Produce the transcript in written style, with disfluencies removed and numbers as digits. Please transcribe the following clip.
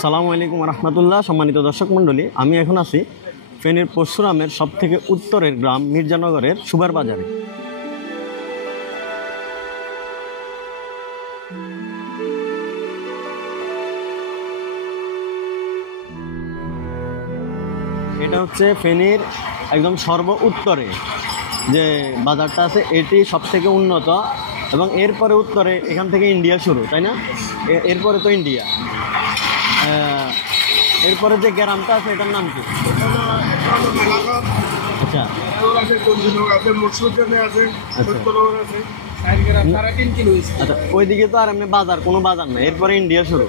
আসসালামু আলাইকুম রহমতুল্লাহ। সম্মানিত দর্শক মণ্ডলী, আমি এখন আছি ফেনীর পরশুরামের সবথেকে উত্তরের গ্রাম মির্জানগরের সুবার বাজারে। এটা হচ্ছে ফেনীর একদম সর্ব উত্তরে যে বাজারটা আছে, এটি সবথেকে উন্নত এবং এরপরে উত্তরে এখান থেকে ইন্ডিয়া শুরু, তাই না? এরপরে তো ইন্ডিয়া। এরপরে যে গ্রামটা আছে এটার নাম কি? আচ্ছা, আচ্ছা, ওইদিকে তো আর এমনি বাজার, কোনো বাজার না, এরপরে ইন্ডিয়া শুরু।